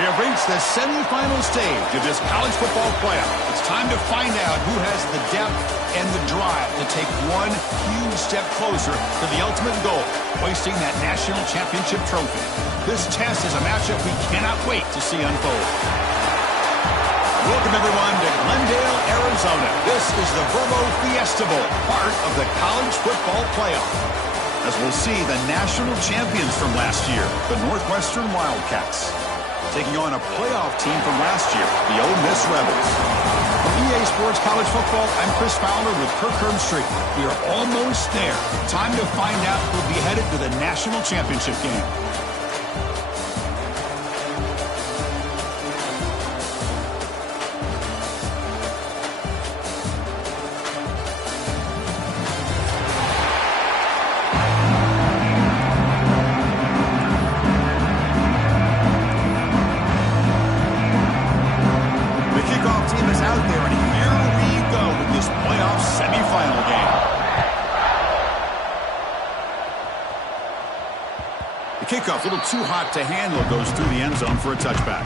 We have reached the semifinal stage of this college football playoff. It's time to find out who has the depth and the drive to take one huge step closer to the ultimate goal, hoisting that national championship trophy. This test is a matchup we cannot wait to see unfold. Welcome, everyone, to Glendale, Arizona. This is the Verbo Fiesta Bowl, part of the college football playoff. As we'll see the national champions from last year, the Northwestern Wildcats, taking on a playoff team from last year, the Ole Miss Rebels. From EA Sports College Football, I'm Chris Fowler with Kirk Herbstreit. We are almost there. Time to find out who'll be headed to the national championship game. Kickoff, a little too hot to handle, goes through the end zone for a touchback.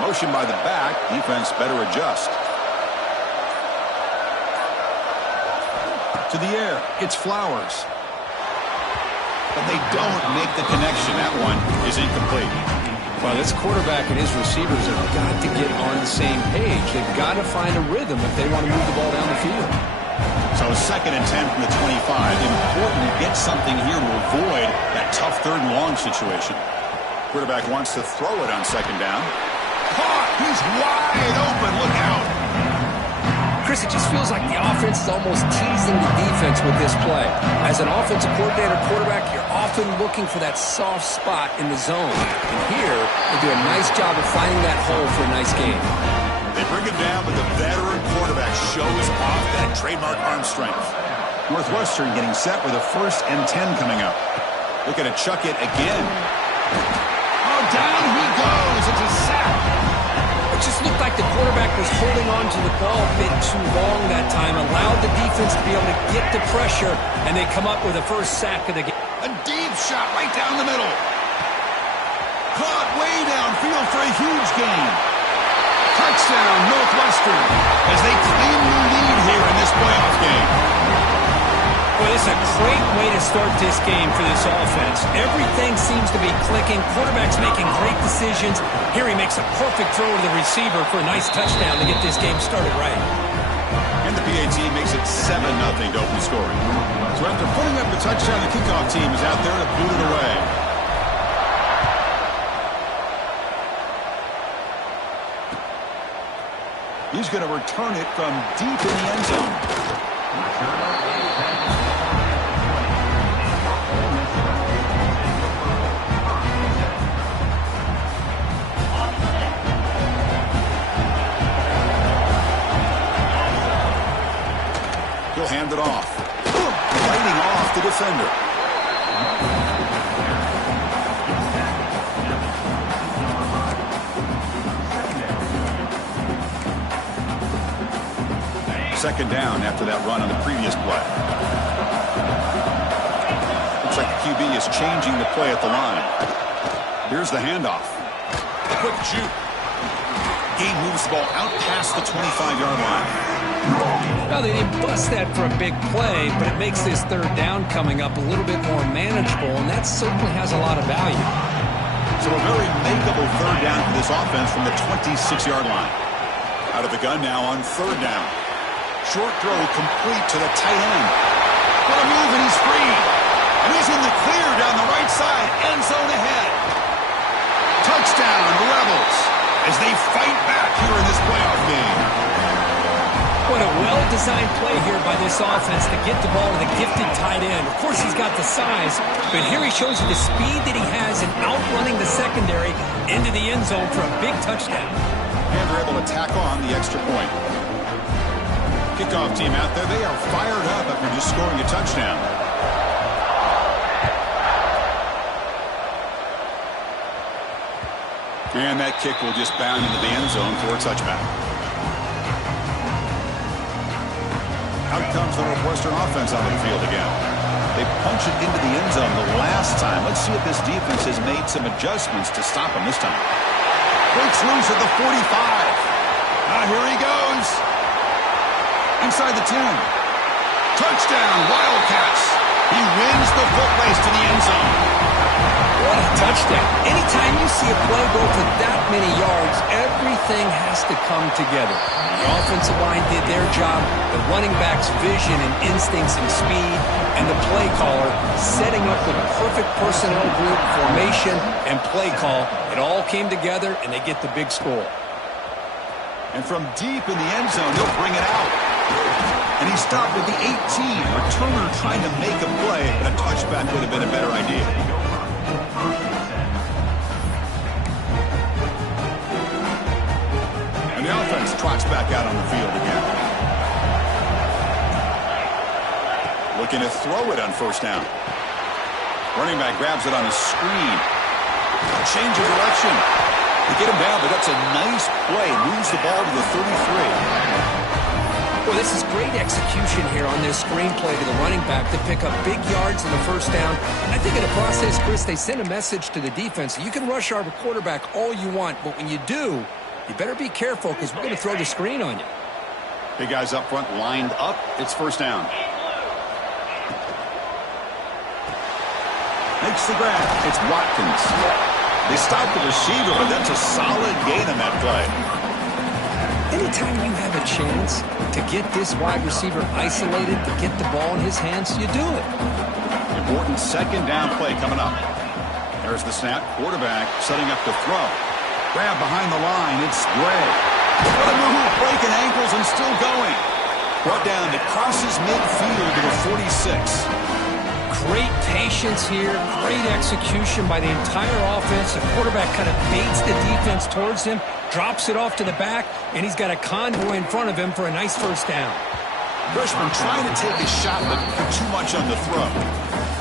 Motion by the back, defense better adjust. To the air, it's Flowers. But they don't make the connection. That one is incomplete. Well, this quarterback and his receivers have got to get on the same page. They've got to find a rhythm if they want to move the ball down the field. So 2nd and 10 from the 25. Important to get something here to avoid that tough 3rd and long situation. Quarterback wants to throw it on 2nd down. Caught! He's wide open. Look out. Chris, it just feels like the offense is almost teasing the defense with this play. As an offensive coordinator quarterback, you're often looking for that soft spot in the zone. And here, they do a nice job of finding that hole for a nice game. They bring it down, but the veteran quarterback shows off that trademark arm strength. Northwestern getting set with a 1st and 10 coming up. Looking to chuck it again. Oh, down he goes. It's a sack. It just looked like the quarterback was holding on to the ball a bit too long that time, allowed the defense to be able to get the pressure, and they come up with a 1st sack of the game. A deep shot right down the middle. Caught way downfield for a huge gain. Touchdown, Northwestern, as they claim the lead here in this playoff game. Well, it's a great way to start this game for this offense. Everything seems to be clicking. Quarterback's making great decisions. Here he makes a perfect throw to the receiver for a nice touchdown to get this game started right. And the PAT makes it 7-0 to open scoring. So after putting up the touchdown, the kickoff team is out there to boot it away. He's going to return it from deep in the end zone. He'll hand it off. Lighting off the defender. Second down after that run on the previous play. Looks like the QB is changing the play at the line. Here's the handoff. Quick juke. Gain moves the ball out past the 25-yard line. Well, they didn't bust that for a big play, but it makes this third down coming up a little bit more manageable, and that certainly has a lot of value. So a very makeable third down for this offense from the 26-yard line. Out of the gun now on third down. Short throw complete to the tight end. What a move, and he's free. And he's in the clear down the right side. End zone ahead. Touchdown, Rebels, as they fight back here in this playoff game. What a well-designed play here by this offense to get the ball to the gifted tight end. Of course, he's got the size, but here he shows you the speed that he has in outrunning the secondary into the end zone for a big touchdown. And they're able to tack on the extra point. Kickoff team out there, they are fired up after just scoring a touchdown. And that kick will just bound into the end zone for a touchback. Out comes the Northwestern offense on the field again. They punch it into the end zone the last time. Let's see if this defense has made some adjustments to stop them this time. Breaks loose at the 45. Here he goes. Inside the 10. Touchdown, Wildcats. He wins the foot race to the end zone. What a touchdown. Anytime you see a play go for that many yards, everything has to come together. The offensive line did their job, the running back's vision and instincts and speed, and the play caller setting up the perfect personnel group, formation, and play call. It all came together, and they get the big score. And from deep in the end zone, they'll bring it out. And he stopped at the 18. Returner trying to make a play, but a touchback would have been a better idea. And the offense trots back out on the field again. Looking to throw it on first down. Running back grabs it on a screen. Change of direction. They get him down, but that's a nice play. Moves the ball to the 33. Well, this is great execution here on this screen play to the running back to pick up big yards in the first down. I think in the process, Chris, they send a message to the defense. You can rush our quarterback all you want, but when you do, you better be careful because we're going to throw the screen on you. Big guys up front lined up. It's first down. Makes the grab. It's Watkins. They stop the receiver, but that's a solid gain on that play. Anytime you have a chance to get this wide receiver isolated, to get the ball in his hands, you do it. Important second down play coming up. There's the snap. Quarterback setting up to throw. Grab behind the line. It's Gray. What a move. Breaking ankles and still going. Brought down. It crosses midfield to the 46. Great patience here, great execution by the entire offense. The quarterback kind of baits the defense towards him, drops it off to the back, and he's got a convoy in front of him for a nice first down. Freshman trying to take a shot, but put too much on the throw.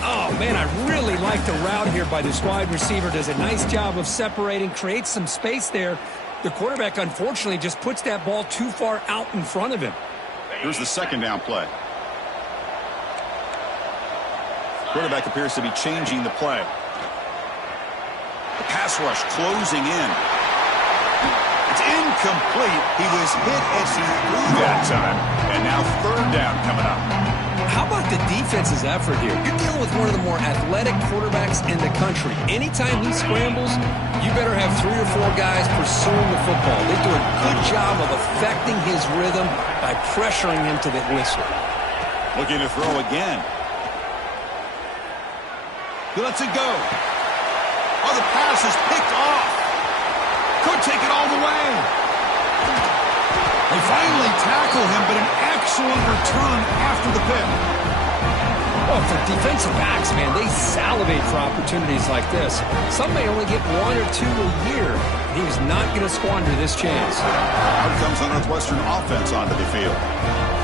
Oh, man, I really like the route here by this wide receiver. Does a nice job of separating, creates some space there. The quarterback, unfortunately, just puts that ball too far out in front of him. Here's the second down play. Quarterback appears to be changing the play. The pass rush closing in. It's incomplete. He was hit as he threw that time. And now third down coming up. How about the defense's effort here? You're dealing with one of the more athletic quarterbacks in the country. Anytime he scrambles, you better have 3 or 4 guys pursuing the football. They do a good job of affecting his rhythm by pressuring him to the whistle. Looking to throw again. He lets it go. Oh, the pass is picked off. Could take it all the way. They finally tackle him, but an excellent return after the pick. Well, for defensive backs, man, they salivate for opportunities like this. Some may only get 1 or 2 a year. He was not going to squander this chance. Out comes the Northwestern offense onto the field.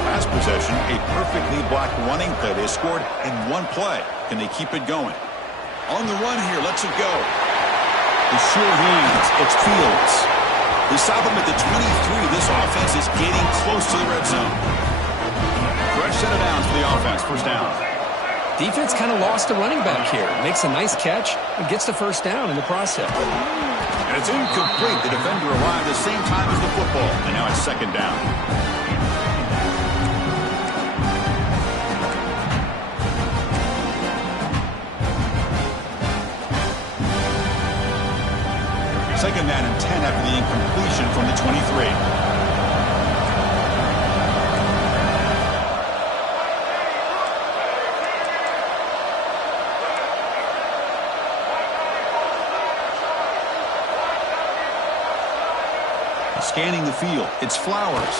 Last possession, a perfectly blocked running play. They scored in 1 play. Can they keep it going? On the run here, lets it go. The sure hands, it's Fields. They stop him at the 23. This offense is getting close to the red zone. fresh set of downs for the offense. First down. Defense kind of lost a running back here. Makes a nice catch and gets the first down in the process. And it's incomplete. The defender arrived at the same time as the football. And now it's second down. Second down and 10 after the incompletion from the 23. Scanning the field. It's Flowers.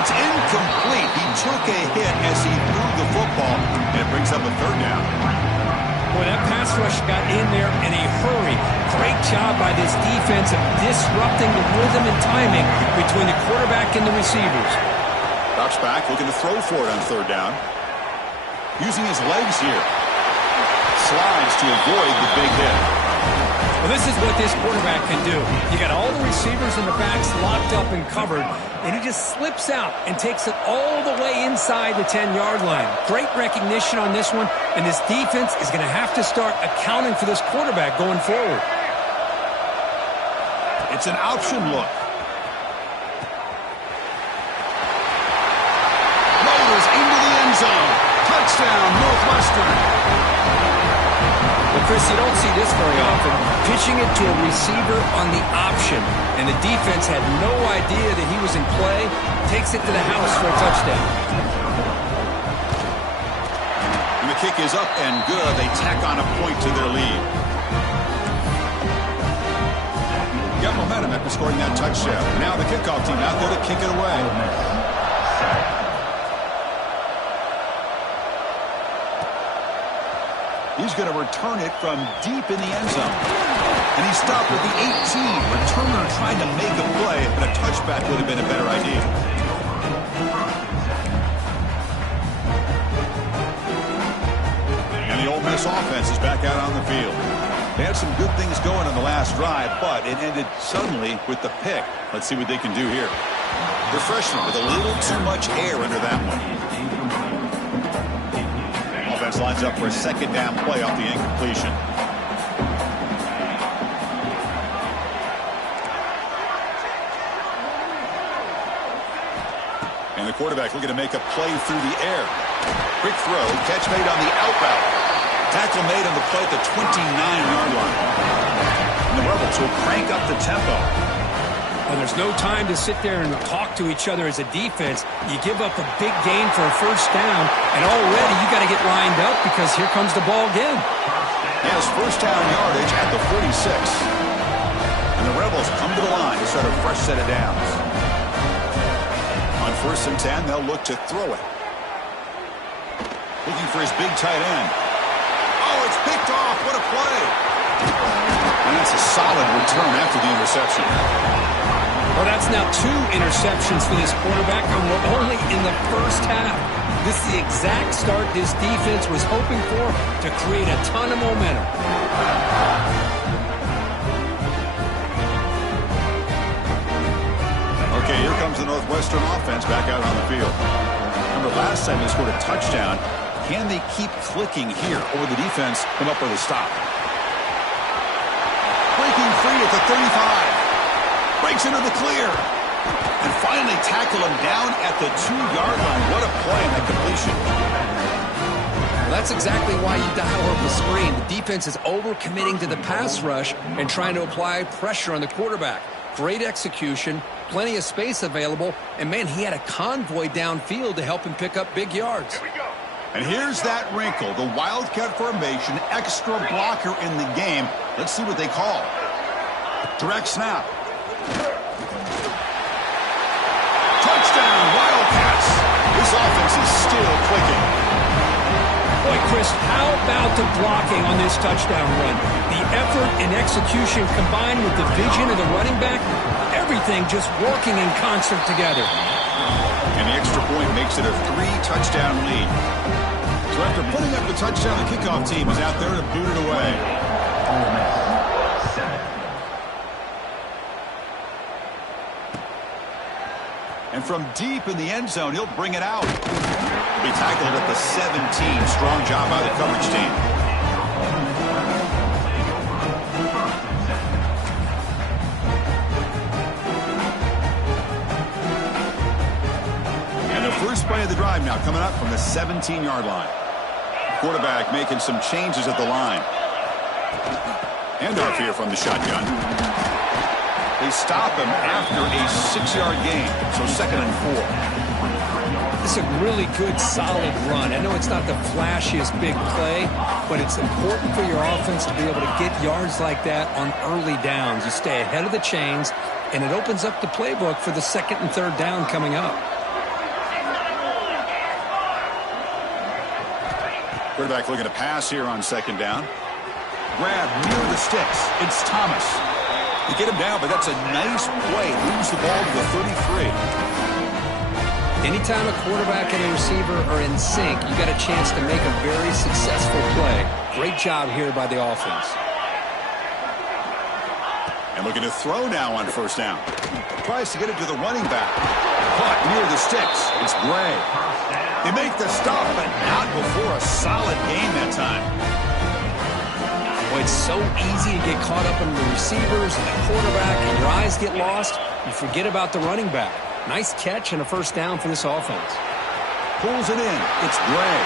It's incomplete. He took a hit as he threw the football, and it brings up a third down. Boy, that pass rush got in there in a hurry. Great job by this defense of disrupting the rhythm and timing between the quarterback and the receivers. Drops back, looking to throw for it on third down. Using his legs here. Slides to avoid the big hit. Well, this is what this quarterback can do. You got all the receivers in the backs locked up and covered, and he just slips out and takes it all the way inside the 10-yard line. Great recognition on this one, and this defense is going to have to start accounting for this quarterback going forward. It's an option look. Rolls into the end zone. Touchdown, Northwestern. Well, Chris, you don't see this very often. Pitching it to a receiver on the option, and the defense had no idea that he was in play. Takes it to the house for a touchdown. And the kick is up and good. They tack on a point to their lead. Got momentum after scoring that touchdown. Now the kickoff team out there to kick it away. He's going to return it from deep in the end zone. And he stopped at the 18. Returner trying to make a play, but a touchback would have been a better idea. And the Ole Miss offense is back out on the field. They had some good things going on the last drive, but it ended suddenly with the pick. Let's see what they can do here. The freshman with a little too much air under that one. Offense lines up for a second down play off the incompletion. And the quarterback looking to make a play through the air. Quick throw, catch made on the out route. Tackle made on the play at the 29-yard line. And the Rebels will crank up the tempo. Well, there's no time to sit there and talk to each other as a defense. You give up a big gain for a first down, and already you got to get lined up because here comes the ball again. He has first down yardage at the 46. And the Rebels come to the line to start a fresh set of downs. On first and 10, they'll look to throw it. Looking for his big tight end. Oh, it's picked off. What a play. And that's a solid return after the interception. Well, that's now 2 interceptions for this quarterback, and we're only in the first half. This is the exact start this defense was hoping for to create a ton of momentum. Okay, here comes the Northwestern offense back out on the field. Remember, last time they scored a touchdown. Can they keep clicking here, or will the defense come up with a stop? Breaking free at the 35. Breaks into the clear. And finally tackle him down at the 2-yard line. What a play in that completion. Well, that's exactly why you dial up the screen. The defense is overcommitting to the pass rush and trying to apply pressure on the quarterback. Great execution, plenty of space available, and man, he had a convoy downfield to help him pick up big yards. Here we go. And here's that wrinkle, the Wildcat formation, extra blocker in the game. Let's see what they call. Direct snap. Touchdown, Wildcats. This offense is still clicking. Boy, Chris, how about the blocking on this touchdown run? The effort and execution combined with the vision of the running back, everything just working in concert together. And the extra point makes it a 3-touchdown lead. So after putting up the touchdown, the kickoff team is out there to boot it away. And from deep in the end zone, he'll bring it out. He tackled at the 17. Strong job by the coverage team. And the first play of the drive now coming up from the 17-yard line. Quarterback making some changes at the line. Handoff here from the shotgun. They stop him after a 6-yard gain, so 2nd and 4. This is a really good, solid run. I know it's not the flashiest big play, but it's important for your offense to be able to get yards like that on early downs. You stay ahead of the chains, and it opens up the playbook for the 2nd and 3rd down coming up. Quarterback looking to pass here on 2nd down. Grab near the sticks. It's Thomas. They get him down, but that's a nice play. Moves the ball to the 33. Anytime a quarterback and a receiver are in sync, you got a chance to make a very successful play. Great job here by the offense. And looking to throw now on 1st down. Tries to get it to the running back. Caught near the sticks. It's Gray. They make the stop, but not before a solid gain that time. Boy, it's so easy to get caught up in the receivers and the quarterback, and your eyes get lost. You forget about the running back. Nice catch and a 1st down for this offense. Pulls it in. It's Gray.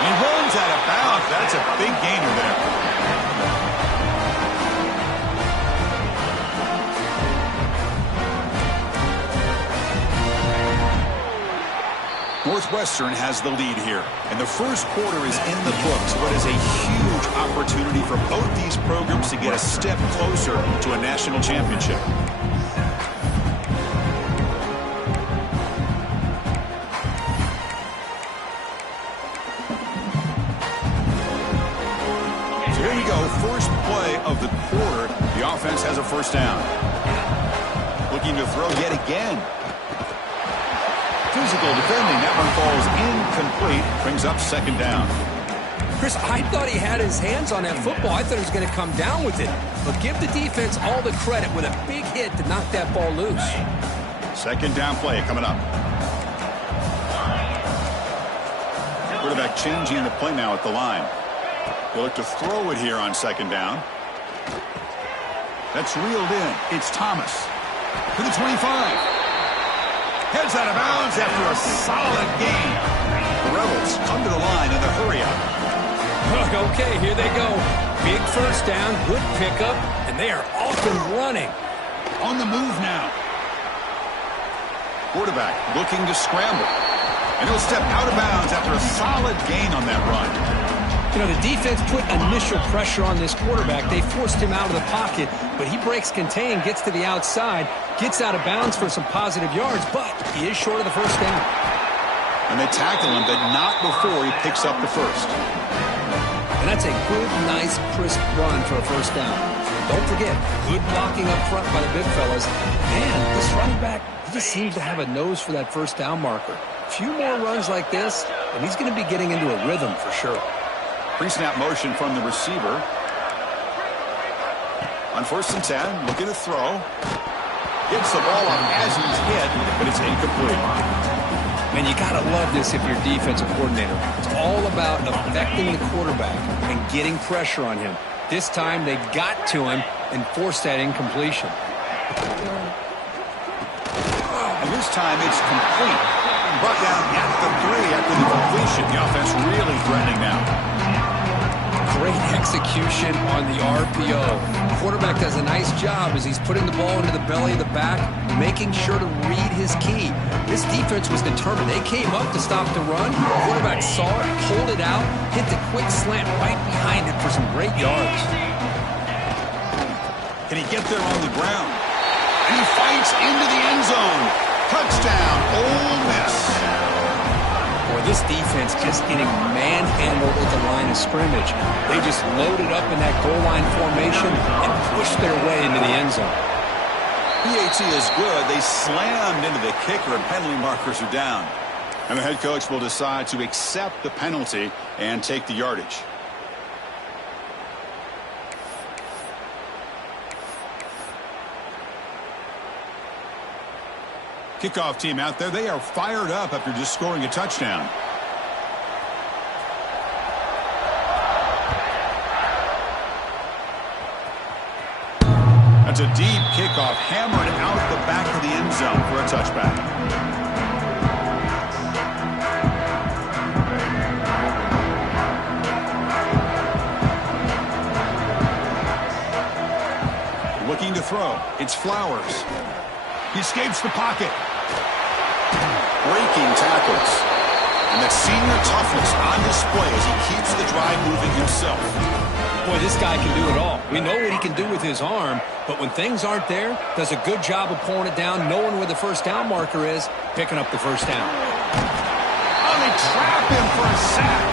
He runs out of bounds. That's a big gainer there. Northwestern has the lead here, and the first quarter is in the books. What is a huge opportunity for both these programs to get a step closer to a national championship. So here we go, first play of the quarter. The offense has a 1st down. Looking to throw yet again. Physical defending. That one falls incomplete. Brings up 2nd down. Chris, I thought he had his hands on that football. I thought he was going to come down with it. But give the defense all the credit with a big hit to knock that ball loose. 2nd down play coming up. Quarterback changing the play now at the line. They look to throw it here on 2nd down. That's reeled in. It's Thomas to the 25. Heads out of bounds after a solid gain. The Rebels come to the line in the hurry up. Okay, here they go. Big 1st down, good pickup, and they are off and running. On the move now. Quarterback looking to scramble. And he'll step out of bounds after a solid gain on that run. You know, the defense put initial pressure on this quarterback. They forced him out of the pocket, but he breaks contain, gets to the outside, gets out of bounds for some positive yards, but he is short of the 1st down. And they tackle him, but not before he picks up the 1st. And that's a good, nice, crisp run for a 1st down. Don't forget, good blocking up front by the big fellas. And this running back, he just seems to have a nose for that 1st down marker. A few more runs like this, and he's going to be getting into a rhythm for sure. Pre-snap motion from the receiver. On 1st and 10, looking to throw. Gets the ball up as he's hit, but it's incomplete. Man, you got to love this if you're a defensive coordinator. It's all about affecting the quarterback and getting pressure on him. This time, they got to him and forced that incompletion. And this time, it's complete. Brought down at the 3 after the completion. The offense really threatening now. Great execution on the RPO. The quarterback does a nice job as he's putting the ball into the belly of the back, making sure to read his key. This defense was determined. They came up to stop the run. The quarterback saw it, pulled it out, hit the quick slant right behind it for some great yards. Can he get there on the ground? And he fights into the end zone. Touchdown, Ole Miss. Boy, this defense just getting manhandled at the line of scrimmage. They just loaded up in that goal line formation and pushed their way into the end zone. PAT is good. They slammed into the kicker and penalty markers are down. And the head coach will decide to accept the penalty and take the yardage. Kickoff team out there, they are fired up after just scoring a touchdown. That's a deep kickoff, hammered out the back of the end zone for a touchback. Looking to throw. It's Flowers. He escapes the pocket. Breaking tackles. And that senior toughness on display as he keeps the drive moving himself. Boy, this guy can do it all. We know what he can do with his arm, but when things aren't there, does a good job of pulling it down, knowing where the first down marker is, picking up the first down. Oh, they trap him for a sack.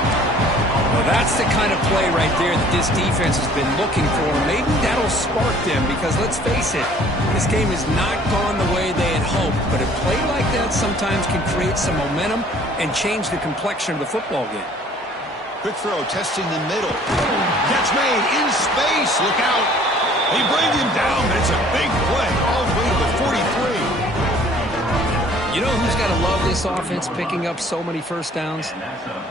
Well, that's the kind of play right there that this defense has been looking for. Maybe that'll spark them because, let's face it, this game has not gone the way they had hoped. But a play like that sometimes can create some momentum and change the complexion of the football game. Quick throw, testing the middle. Catch made in space. Look out. They bring him down, but it's a big play all the way to the 43. You know who's got to love this offense picking up so many first downs?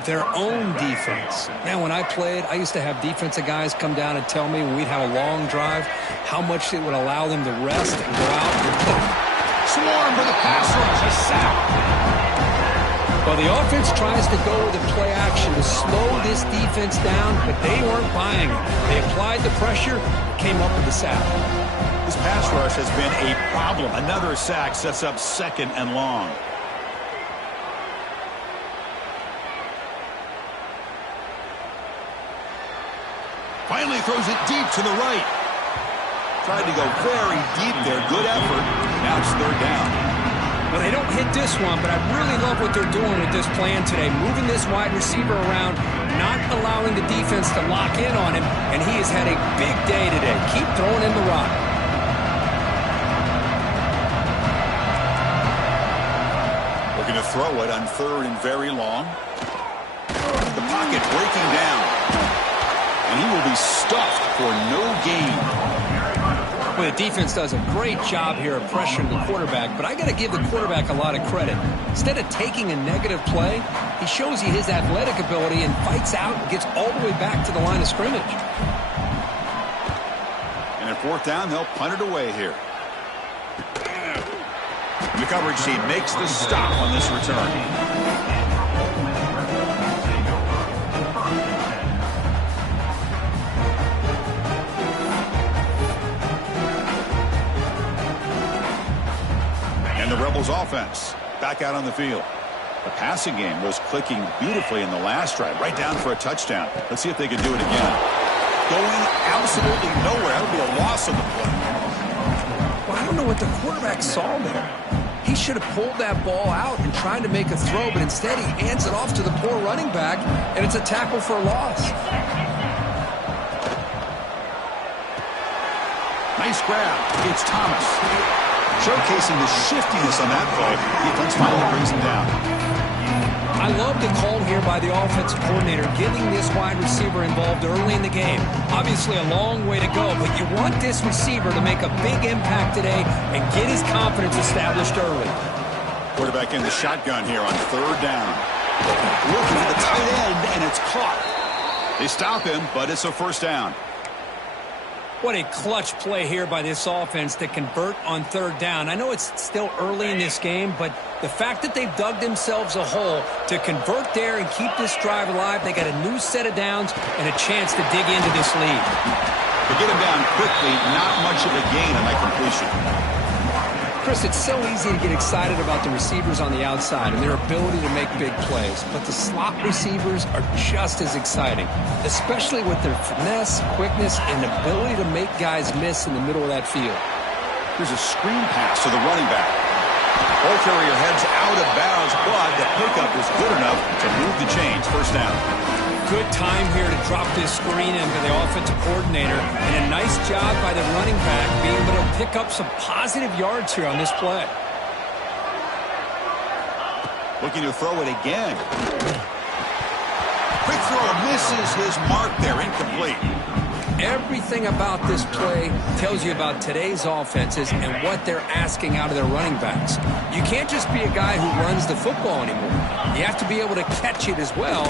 Their own defense. Man, when I played, I used to have defensive guys come down and tell me when we'd have a long drive how much it would allow them to rest and go out and play. Swarm for the pass rush, a sack. Well, the offense tries to go with a play action to slow this defense down, but they weren't buying it. They applied the pressure, came up with the sack. This pass rush has been a problem. Another sack sets up second and long. Finally throws it deep to the right. Tried to go very deep there. Good effort. Now it's third down. Well, they don't hit this one, but I really love what they're doing with this plan today. Moving this wide receiver around, not allowing the defense to lock in on him, and he has had a big day today. Keep throwing him the rock. Looking to throw it on third and very long. The pocket breaking down. And he will be stuffed for no gain. Well, the defense does a great job here of pressuring the quarterback, but I got to give the quarterback a lot of credit. Instead of taking a negative play, he shows you his athletic ability and fights out and gets all the way back to the line of scrimmage. And at fourth down, they'll punt it away here. The coverage team makes the stop on this return. And the Rebels offense back out on the field. The passing game was clicking beautifully in the last drive, right down for a touchdown. Let's see if they can do it again. Going absolutely nowhere. That would be a loss on the play. Well, I don't know what the quarterback saw there. He should have pulled that ball out and tried to make a throw, but instead he hands it off to the poor running back, and it's a tackle for a loss. Nice grab. It's Thomas. Showcasing the shiftiness on that play. Defense finally brings him down. I love the call here by the offensive coordinator, getting this wide receiver involved early in the game. Obviously a long way to go, but you want this receiver to make a big impact today and get his confidence established early. Quarterback in the shotgun here on third down. Looking for the tight end, and it's caught. They stop him, but it's a first down. What a clutch play here by this offense to convert on third down. I know it's still early in this game, but the fact that they've dug themselves a hole to convert there and keep this drive alive, they got a new set of downs and a chance to dig into this lead. To get him down quickly, not much of a gain on that completion. Chris, it's so easy to get excited about the receivers on the outside and their ability to make big plays, but the slot receivers are just as exciting, especially with their finesse, quickness, and ability to make guys miss in the middle of that field. Here's a screen pass to the running back. Ball carrier heads out of bounds, but the pickup is good enough to move the chains. First down. Good time here to drop this screen into the offensive coordinator, and a nice job by the running back being able to pick up some positive yards here on this play. Looking to throw it again. Quick throw misses his mark there, incomplete. Everything about this play tells you about today's offenses and what they're asking out of their running backs. You can't just be a guy who runs the football anymore. You have to be able to catch it as well.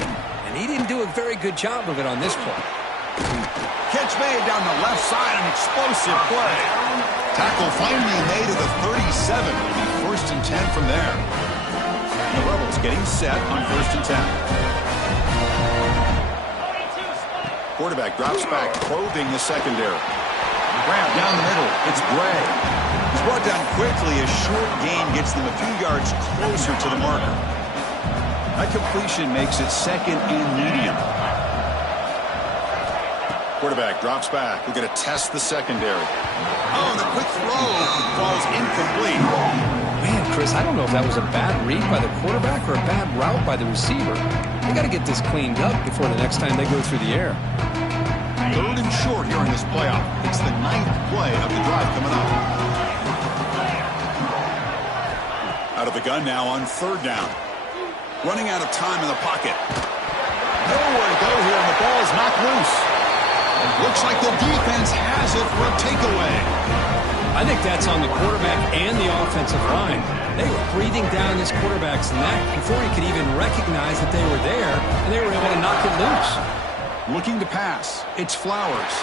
He didn't do a very good job of it on this play. Catch made down the left side, an explosive play. Tackle finally made at the 37. It'll be 1st and 10 from there. And the Rebels getting set on 1st and 10. Quarterback drops back, probing the secondary. Grab down the middle. It's Bray. He's brought down quickly. A short gain gets them a few yards closer to the marker. That completion makes it 2nd and medium. Quarterback drops back. We're going to test the secondary. Oh, the quick throw falls incomplete. Man, Chris, I don't know if that was a bad read by the quarterback or a bad route by the receiver. They got to get this cleaned up before the next time they go through the air. 3rd and short here in this playoff. It's the 9th play of the drive coming up. Out of the gun now on 3rd down. Running out of time in the pocket. Nowhere to go here, and the ball is knocked loose. Looks like the defense has it for a takeaway. I think that's on the quarterback and the offensive line. They were breathing down this quarterback's neck before he could even recognize that they were there, and they were able to knock it loose. Looking to pass. It's Flowers.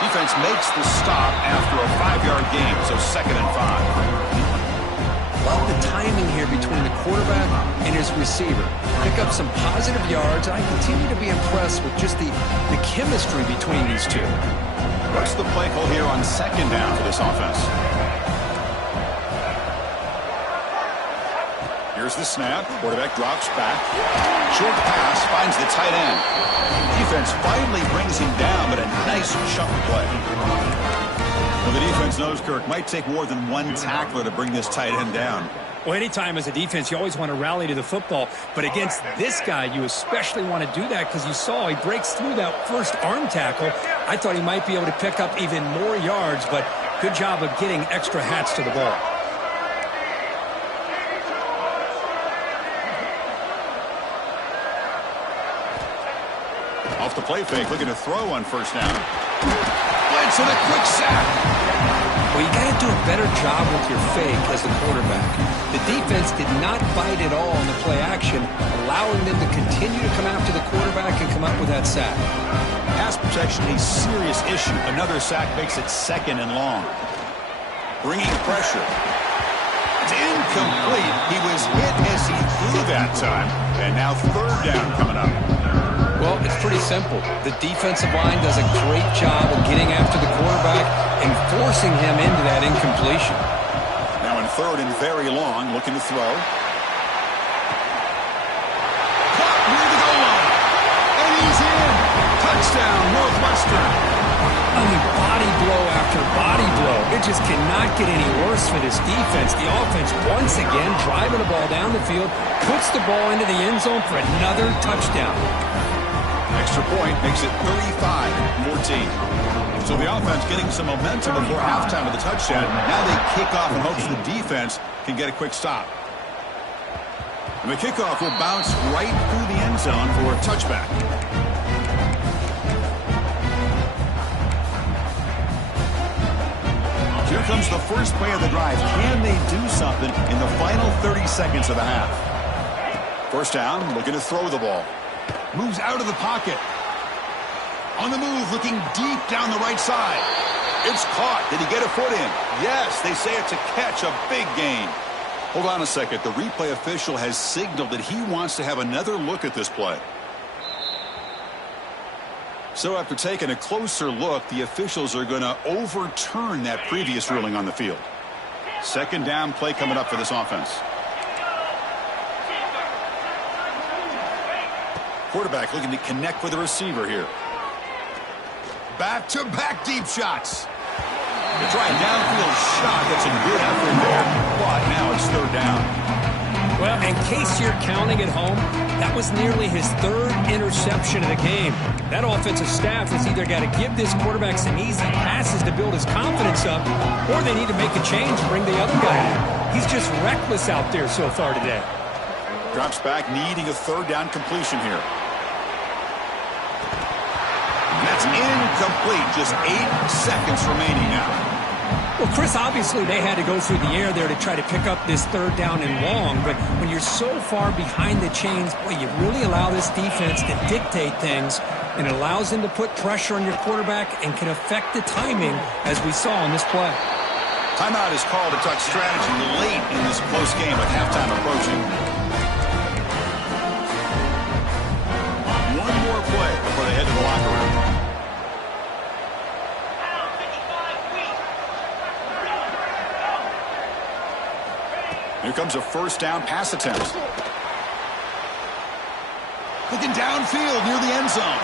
Defense makes the stop after a 5-yard gain, so 2nd and 5. Love the timing here between the quarterback and his receiver. Pick up some positive yards, and I continue to be impressed with just the chemistry between these two. What's the play call here on 2nd down for this offense? Here's the snap. Quarterback drops back. Short pass finds the tight end. Defense finally brings him down, but a nice chunk play. Well, the defense knows, Kirk, might take more than one tackler to bring this tight end down. Well, anytime as a defense, you always want to rally to the football. But against this guy, you especially want to do that because you saw he breaks through that first arm tackle. I thought he might be able to pick up even more yards, but good job of getting extra hats to the ball. Off the play fake, looking to throw on 1st down. Blitz and a quick sack. Well, you got to do a better job with your fake as the quarterback. The defense did not bite at all in the play action, allowing them to continue to come after the quarterback and come up with that sack. Pass protection, a serious issue. Another sack makes it 2nd and long. Bringing pressure. It's incomplete. He was hit as he threw that time. And now 3rd down coming up. Well, it's pretty simple. The defensive line does a great job of getting after the quarterback and forcing him into that incompletion. Now in 3rd and very long, looking to throw. Caught near the goal line. And he's in. Touchdown, Northwestern. I mean, body blow after body blow. It just cannot get any worse for this defense. The offense, once again, driving the ball down the field, puts the ball into the end zone for another touchdown. Extra point makes it 35-14. So the offense getting some momentum before halftime of the touchdown. Now they kick off in hopes the defense can get a quick stop. And the kickoff will bounce right through the end zone for a touchback. Here comes the first play of the drive. Can they do something in the final 30 seconds of the half? 1st down, looking to throw the ball. Moves out of the pocket. On the move, looking deep down the right side. It's caught. Did he get a foot in? Yes, they say it's a catch, a big gain. Hold on a second. The replay official has signaled that he wants to have another look at this play. So after taking a closer look, the officials are going to overturn that previous ruling on the field. 2nd down play coming up for this offense. Quarterback looking to connect with the receiver here. Back-to-back deep shots. They try a downfield shot. That's a good effort there. But now it's 3rd down. Well, in case you're counting at home, that was nearly his 3rd interception of the game. That offensive staff has either got to give this quarterback some easy passes to build his confidence up, or they need to make a change and bring the other guy in. He's just reckless out there so far today. Drops back, needing a 3rd down completion here. That's incomplete. Just 8 seconds remaining now. Well, Chris, obviously they had to go through the air there to try to pick up this 3rd down and long, but when you're so far behind the chains, boy, you really allow this defense to dictate things. and it allows them to put pressure on your quarterback and can affect the timing, as we saw in this play. Timeout is called to talk strategy late in this close game with halftime approaching. One more play before they head to the locker room. Here comes a first down pass attempt. Looking downfield near the end zone.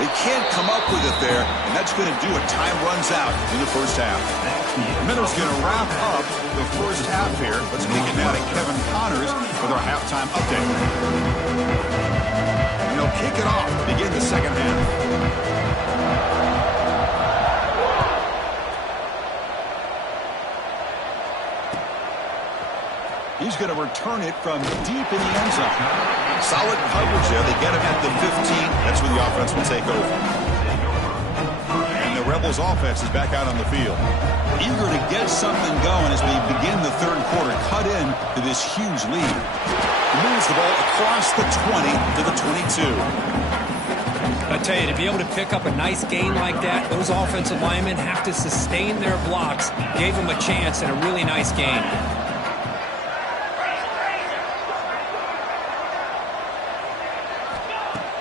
They can't come up with it there, and that's going to do it. Time runs out in the first half. Miller's going to wrap up the first half here. Let's kick it now to Kevin Connors with our halftime update. And he'll kick it off to begin the second half. He's going to return it from deep in the end zone. Solid coverage there. They get him at the 15. That's where the offense will take over. And the Rebels offense is back out on the field. Eager to get something going as we begin the third quarter. Cut in to this huge lead. He moves the ball across the 20 to the 22. I tell you, to be able to pick up a nice gain like that, those offensive linemen have to sustain their blocks. Gave them a chance and a really nice gain.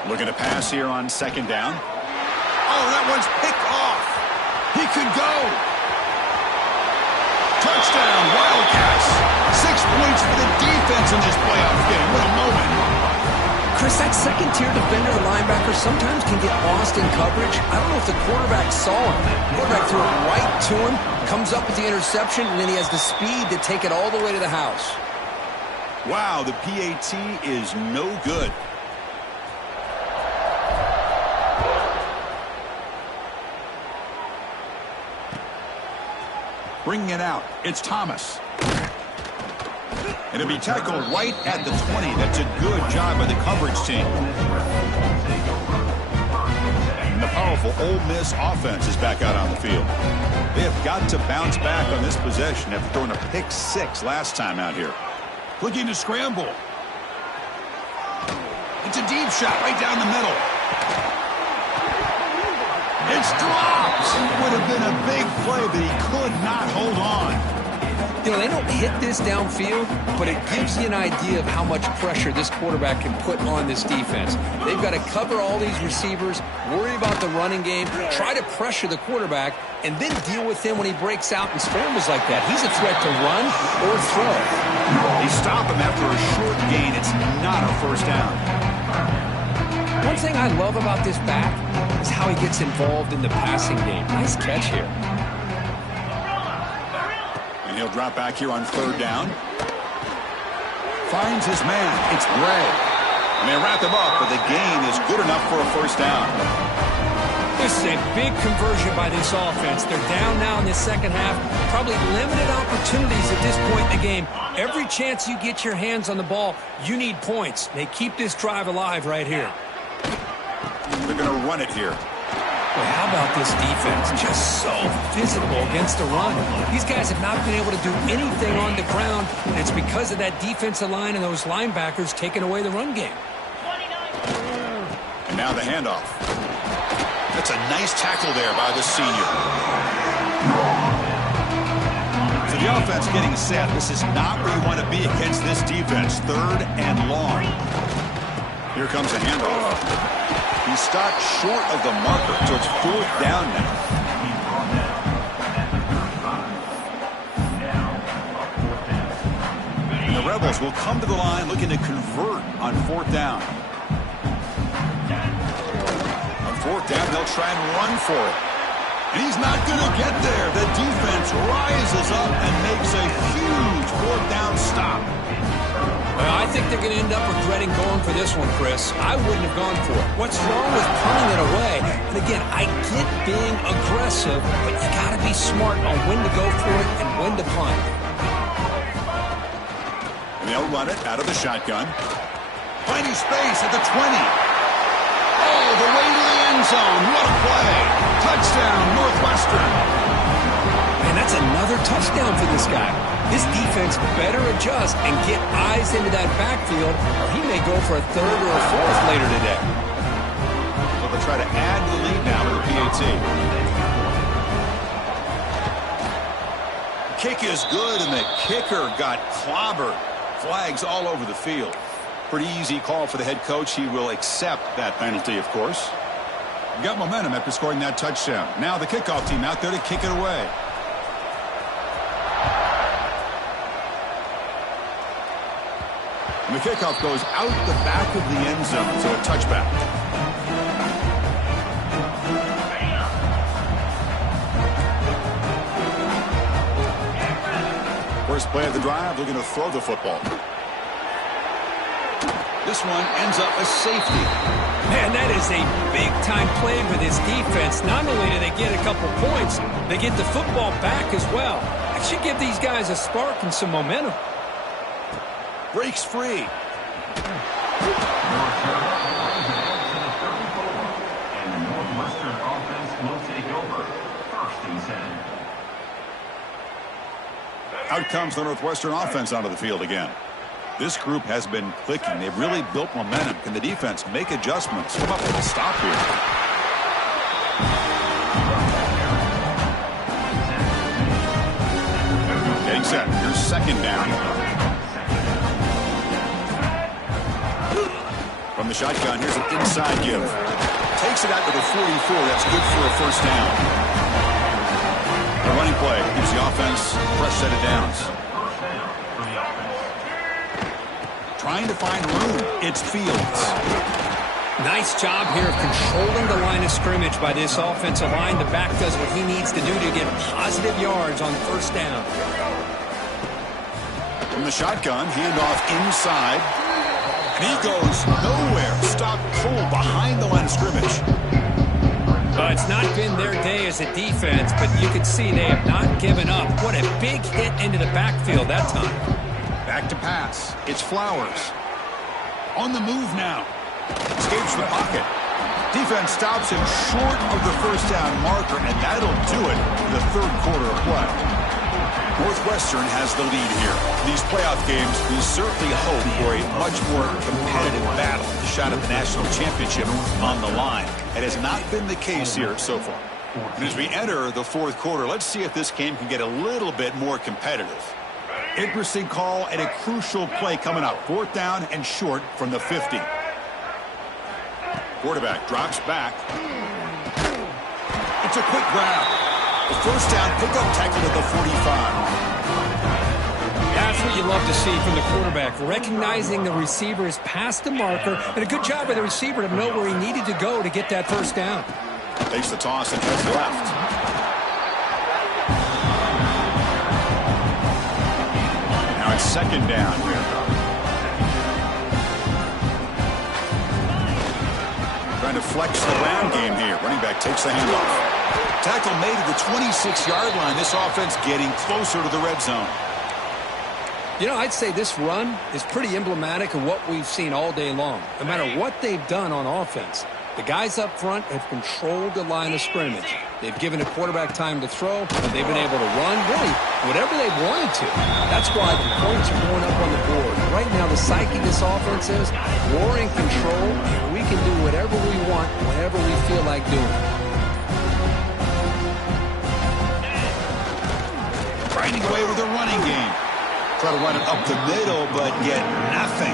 Looking to pass here on second down. Oh, that one's picked off. He could go. Touchdown, Wildcats. 6 points for the defense in this playoff game. What a moment. Chris, that second-tier defender or linebacker sometimes can get lost in coverage. I don't know if the quarterback saw him. The quarterback threw it right to him, comes up with the interception, and then he has the speed to take it all the way to the house. Wow, the PAT is no good. Bringing it out, it's Thomas. And it'll be tackled right at the 20. That's a good job by the coverage team. And the powerful Ole Miss offense is back out on the field. They have got to bounce back on this possession after throwing a pick 6 last time out here. Looking to scramble. It's a deep shot right down the middle. It's dropped. It would have been a big play, but he could not hold on. You know, they don't hit this downfield, but it gives you an idea of how much pressure this quarterback can put on this defense. They've got to cover all these receivers, worry about the running game, try to pressure the quarterback, and then deal with him when he breaks out and scrambles like that. He's a threat to run or throw. They stop him after a short gain. It's not a first down. One thing I love about this back is how he gets involved in the passing game. Nice catch here. And he'll drop back here on third down. Finds his man. It's Gray. And they wrap him up, but the gain is good enough for a first down. This is a big conversion by this offense. They're down now in the second half. Probably limited opportunities at this point in the game. Every chance you get your hands on the ball, you need points. They keep this drive alive right here. They're going to run it here. Well, how about this defense? Just so physical against the run. These guys have not been able to do anything on the ground, and it's because of that defensive line and those linebackers taking away the run game. And now the handoff. That's a nice tackle there by the senior. So the offense getting set. This is not where you want to be against this defense. Third and long. Here comes a handoff. He stopped short of the marker, so it's fourth down now. And the Rebels will come to the line looking to convert on fourth down. On fourth down, they'll try and run for it. And he's not going to get there. The defense rises up and makes a huge fourth down stop. Well, I think they're going to end up regretting going for this one, Chris. I wouldn't have gone for it. What's wrong with punting it away? And again, I get being aggressive, but you got to be smart on when to go for it and when to punt. And they'll run it out of the shotgun. Finding space at the 20. Oh, the way to the end zone. What a play. Touchdown, Northwestern. Man, that's another touchdown for this guy. This defense better adjust and get eyes into that backfield, or he may go for a third or a fourth later today. try to add to the lead now with the PAT. Kick is good, and the kicker got clobbered. Flags all over the field. Pretty easy call for the head coach. He will accept that penalty, of course. Got momentum after scoring that touchdown. Now the kickoff team out there to kick it away. And the kickoff goes out the back of the end zone, so a touchback. First play of the drive, looking to throw the football. This one ends up a safety. Man, that is a big-time play for this defense. Not only do they get a couple points, they get the football back as well. That should give these guys a spark and some momentum. Breaks free. And the Northwestern offense will take over. First and 10. Out comes the Northwestern offense onto the field again. This group has been clicking. They've really built momentum. Can the defense make adjustments? Come up with a stop here. Getting set. Here's second down. From the shotgun, here's an inside give. Takes it out to the 44. That's good for a first down. The running play gives the offense a fresh set of downs. Trying to find room. It's Fields. Nice job here of controlling the line of scrimmage by this offensive line. The back does what he needs to do to get positive yards on first down. From the shotgun, handoff inside. And he goes nowhere. Stopped cold behind the line of scrimmage. It's not been their day as a defense, but you can see they have not given up. What a big hit into the backfield that time. Back to pass. It's Flowers. On the move now. Escapes the pocket. Defense stops him short of the first down marker, and that'll do it for the third quarter of play. Northwestern has the lead here. These playoff games, we certainly hope for a much more competitive battle. The shot at the national championship on the line. It has not been the case here so far. And as we enter the fourth quarter, let's see if this game can get a little bit more competitive. Interesting call and a crucial play coming up. Fourth down and short from the 50. Quarterback drops back. It's a quick grab. The first down pickup tackle at the 45. That's what you love to see from the quarterback. Recognizing the receiver is past the marker, and a good job by the receiver to know where he needed to go to get that first down. Takes the toss and heads left. Now it's second down here. Trying to flex the ground game here. Running back takes the handoff. Tackle made at the 26-yard line. This offense getting closer to the red zone. You know, I'd say this run is pretty emblematic of what we've seen all day long. No matter what they've done on offense, the guys up front have controlled the line of scrimmage. They've given the quarterback time to throw, and they've been able to run, really, whatever they've wanted to. That's why the points are going up on the board. Right now, the psyche of this offense is we're in control, and we can do whatever we want, whenever we feel like doing it. Grinding away with a running game. Try to run it up the middle, but get nothing.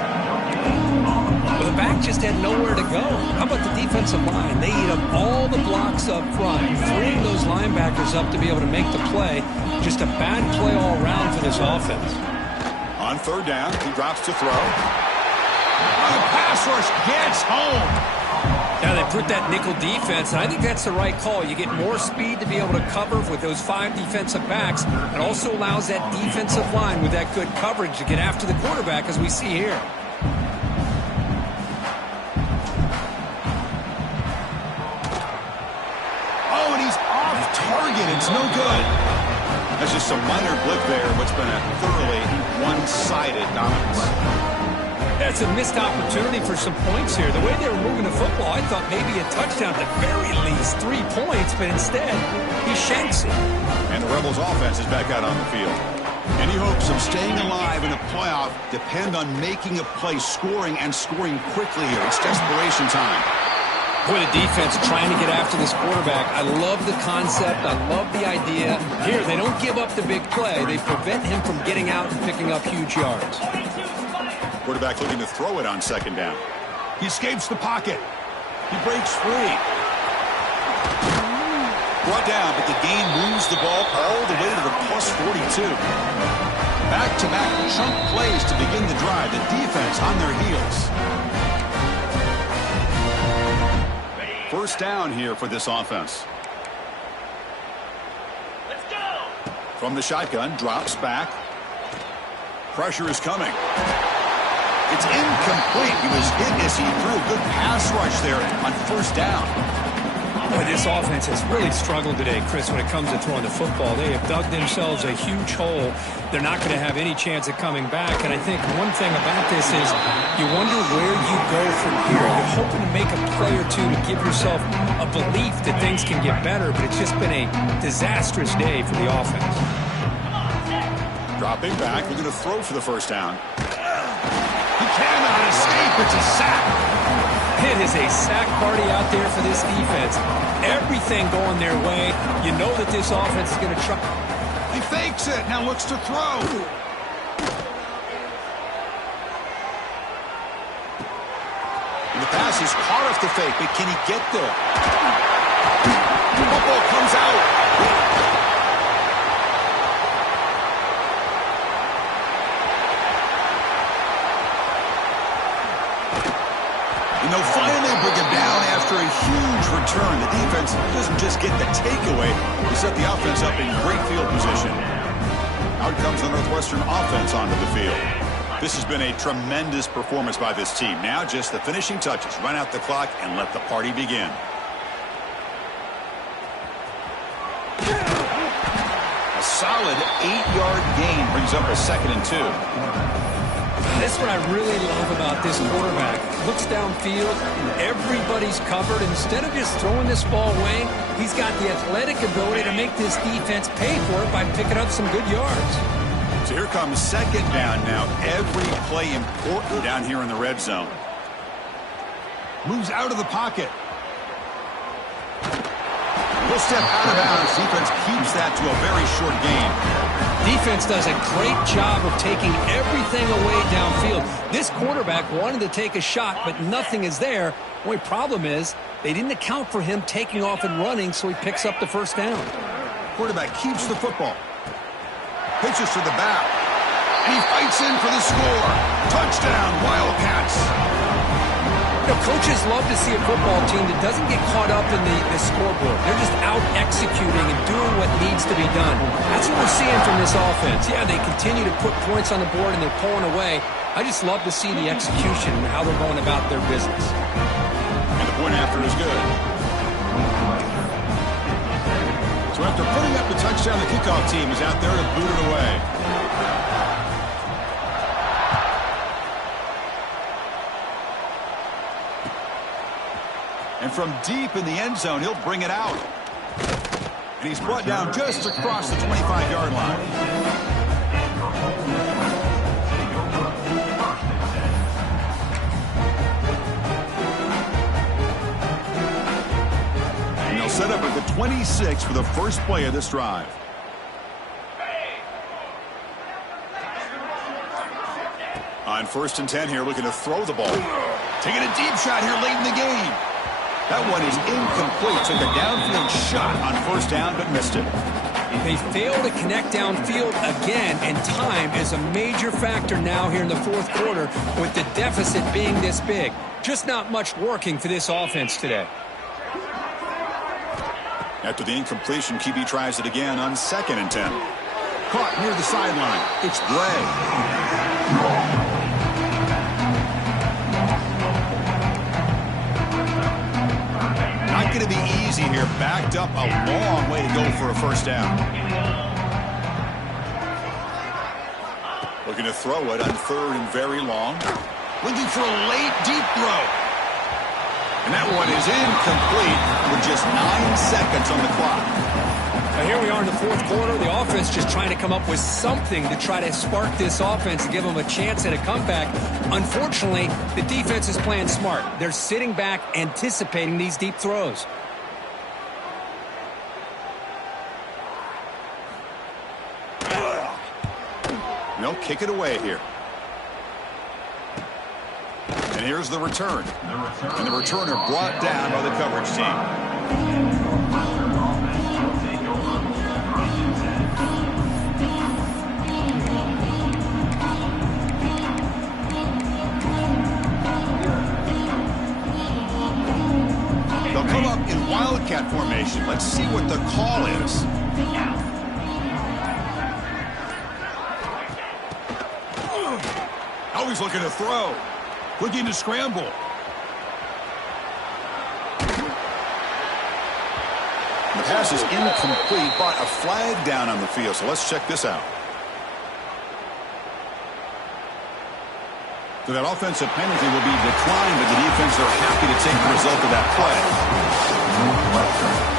Well, the back just had nowhere to go. How about the defensive line? They eat up all the blocks up front, freeing those linebackers up to be able to make the play. Just a bad play all around for this offense. On third down, he drops to throw. The pass rush gets home. Now they put that nickel defense, and I think that's the right call. You get more speed to be able to cover with those 5 defensive backs. It also allows that defensive line with that good coverage to get after the quarterback, as we see here. Oh, and he's off target. It's no good. That's just a minor blip there, what's been a thoroughly one-sided dominance. That's a missed opportunity for some points here. The way they were moving the football, I thought maybe a touchdown at the very least, 3 points, but instead, he shanks it. And the Rebels' offense is back out on the field. Any hopes of staying alive in a playoff depend on making a play, scoring, and scoring quickly here. It's desperation time. Boy, the defense trying to get after this quarterback. I love the concept. I love the idea. Here, they don't give up the big play. They prevent him from getting out and picking up huge yards. Quarterback looking to throw it on second down. He escapes the pocket. He breaks free. Brought down, but the gain moves the ball all the way to the plus 42. Back-to-back chunk plays to begin the drive. The defense on their heels. First down here for this offense. Let's go. From the shotgun, drops back. Pressure is coming. It's incomplete. He was hit as he threw a good pass rush there on first down. Boy, this offense has really struggled today, Chris, when it comes to throwing the football. They have dug themselves a huge hole. They're not going to have any chance of coming back. And I think one thing about this is you wonder where you go from here. You're hoping to make a play or two to give yourself a belief that things can get better, but it's just been a disastrous day for the offense. Dropping back, we're going to throw for the first down. He cannot escape. It's a sack. It is a sack party out there for this defense. Everything going their way. You know that this offense is going to try. He fakes it. Now looks to throw. And the pass is caught off the fake, but can he get there? The football comes out. And they'll finally bring him down after a huge return. The defense doesn't just get the takeaway. They set the offense up in great field position. Out comes the Northwestern offense onto the field. This has been a tremendous performance by this team. Now just the finishing touches. Run out the clock and let the party begin. A solid 8-yard gain brings up a 2nd and 2. That's what I really love about this quarterback. Looks downfield, and everybody's covered. Instead of just throwing this ball away, he's got the athletic ability to make this defense pay for it by picking up some good yards. So here comes second down now. Every play important down here in the red zone. Moves out of the pocket. He'll step out of bounds. Defense keeps that to a very short gain. Defense does a great job of taking everything away downfield. This quarterback wanted to take a shot, but nothing is there. The only problem is they didn't account for him taking off and running, so he picks up the first down. Quarterback keeps the football. Pitches to the back. And he fights in for the score. Touchdown, Wildcats. You know, coaches love to see a football team that doesn't get caught up in the scoreboard. They're just out executing and doing what needs to be done. That's what we're seeing from this offense. Yeah, they continue to put points on the board and they're pulling away. I just love to see the execution and how they're going about their business. And the point after is good. So after putting up the touchdown, the kickoff team is out there to boot it away. And from deep in the end zone, he'll bring it out. And he's brought down just across the 25-yard line. And they'll set up at the 26 for the first play of this drive. On 1st and 10 here, looking to throw the ball. Taking a deep shot here late in the game. That one is incomplete. Took a downfield shot on first down, but missed it. They fail to connect downfield again, and time is a major factor now here in the fourth quarter with the deficit being this big. Just not much working for this offense today. After the incompletion, QB tries it again on 2nd and 10. Caught near the sideline. It's Bray. Not going to be easy here. Backed up a long way to go for a first down. Looking to throw it on 3rd and very long. Looking for a late deep throw. And that one is incomplete with just 9 seconds on the clock. Here we are in the fourth quarter. The offense just trying to come up with something to try to spark this offense and give them a chance at a comeback. Unfortunately, the defense is playing smart. They're sitting back, anticipating these deep throws. They'll kick it away here. And here's the return. And the returner brought down by the coverage team. They'll come up in Wildcat formation. Let's see what the call is. Oh, he's looking to throw. Looking to scramble. The pass is incomplete, but a flag down on the field. So let's check this out. So that offensive penalty will be declined, but the defense are happy to take the result of that play.